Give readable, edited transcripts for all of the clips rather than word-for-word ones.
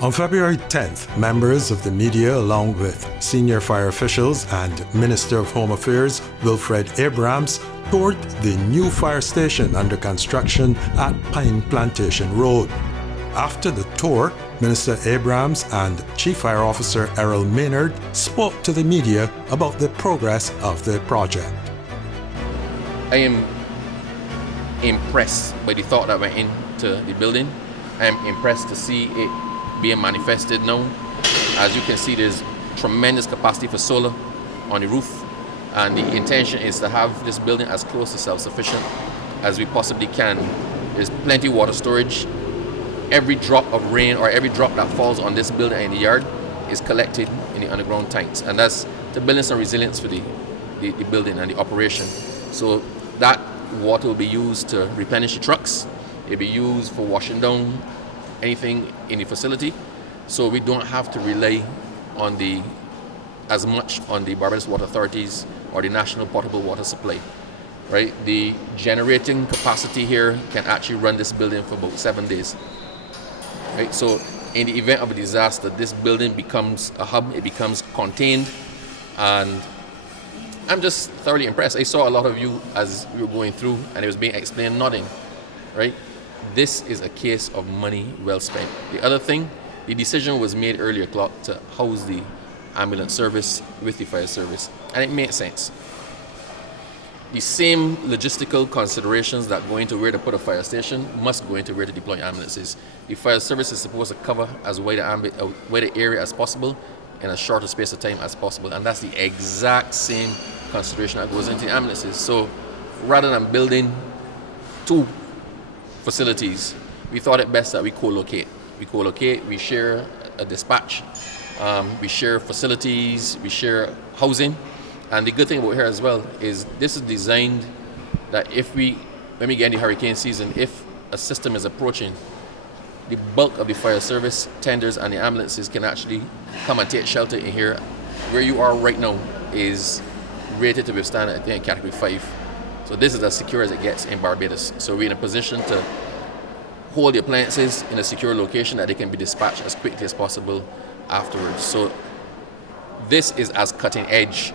On February 10th, members of the media, along with senior fire officials and Minister of Home Affairs Wilfred Abrams, toured the new fire station under construction at Pine Plantation Road. After the tour, Minister Abrams and Chief Fire Officer Errol Maynard spoke to the media about the progress of the project. I am impressed by the thought that went into the building. I am impressed to see it being manifested now. As you can see, there's tremendous capacity for solar on the roof, and the intention is to have this building as close to self-sufficient as we possibly can. There's plenty of water storage. Every drop of rain or every drop that falls on this building in the yard is collected in the underground tanks, and that's to build some resilience for the building and the operation. So that water will be used to replenish the trucks. It'll be used for washing down anything in the facility, so we don't have to rely on as much on the Barbados Water Authorities or the National Potable Water Supply. Right? The generating capacity here can actually run this building for about 7 days. Right? So in the event of a disaster, this building becomes a hub, it becomes contained, and I'm just thoroughly impressed. I saw a lot of you as we were going through and it was being explained nodding, right? This is a case of money well spent. The other thing, the decision was made earlier o'clock to house the ambulance service with the fire service, and it made sense. The same logistical considerations that go into where to put a fire station must go into where to deploy ambulances. The fire service is supposed to cover as wide an area as possible in a shorter space of time as possible, and that's the exact same consideration that goes into the ambulances. So rather than building two facilities, we thought it best that we co-locate. We share a dispatch, we share facilities, we share housing. And the good thing about here as well is this is designed that when we get into hurricane season, if a system is approaching, the bulk of the fire service, tenders, and the ambulances can actually come and take shelter in here. Where you are right now is rated to withstand, I think, category 5. So this is as secure as it gets in Barbados. So we're in a position to hold the appliances in a secure location that they can be dispatched as quickly as possible afterwards. So this is as cutting edge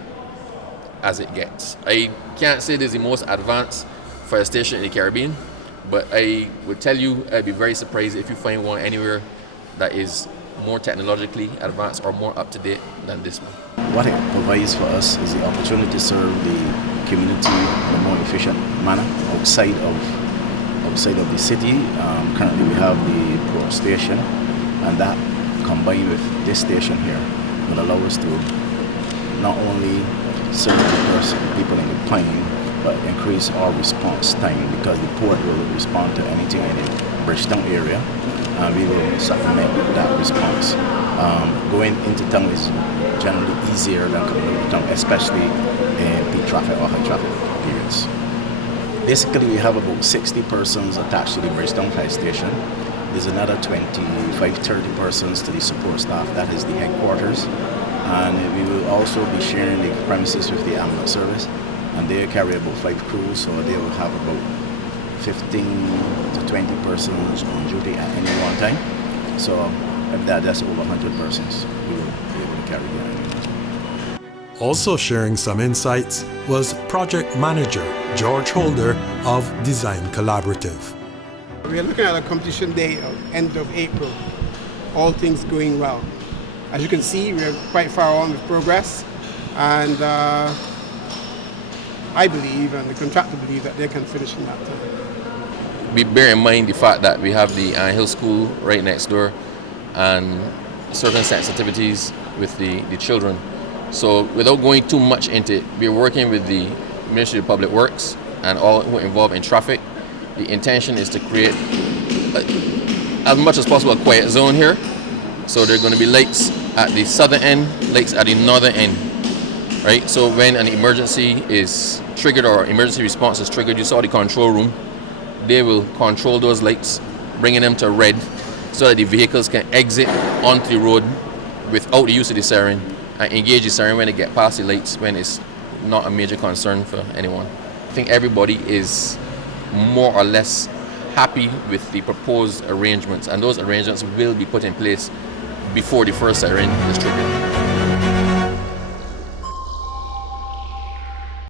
as it gets. I can't say this is the most advanced fire station in the Caribbean, but I would tell you I'd be very surprised if you find one anywhere that is more technologically advanced or more up to date than this one. What it provides for us is the opportunity to serve the community in a more efficient manner outside of the city. Currently we have the port station, and that combined with this station here will allow us to not only serve the people in the Pine, but increase our response time, because the port will respond to anything in the Bridgetown area, and we will supplement that response. Going into town is generally easier than coming out of town, especially in peak traffic or high traffic periods. Basically, we have about 60 persons attached to the Bridgetown Fire Station. There's another 25-30 persons to the support staff, that is the headquarters. And we will also be sharing the premises with the ambulance service, and they carry about 5 crews, so they will have about 15 to 20 persons on duty at any one time. So if that's over 100 persons, we will be able to carry that. Also sharing some insights was project manager George Holder of Design Collaborative. We are looking at a completion date of end of April, all things going well. As you can see, we're quite far on with progress, and I believe, and the contractor believe, that they can finish in that time. We bear in mind the fact that we have the Hill School right next door and certain sensitivities with the children. So without going too much into it, we're working with the Ministry of Public Works and all who are involved in traffic. The intention is to create, as much as possible, a quiet zone here. So there are going to be lights at the southern end, lights at the northern end, right? So when an emergency is triggered or emergency response is triggered, you saw the control room, they will control those lights, bringing them to red so that the vehicles can exit onto the road without the use of the siren and engage the siren when they get past the lights, when it's not a major concern for anyone. I think everybody is more or less happy with the proposed arrangements, and those arrangements will be put in place before the first siren is triggered.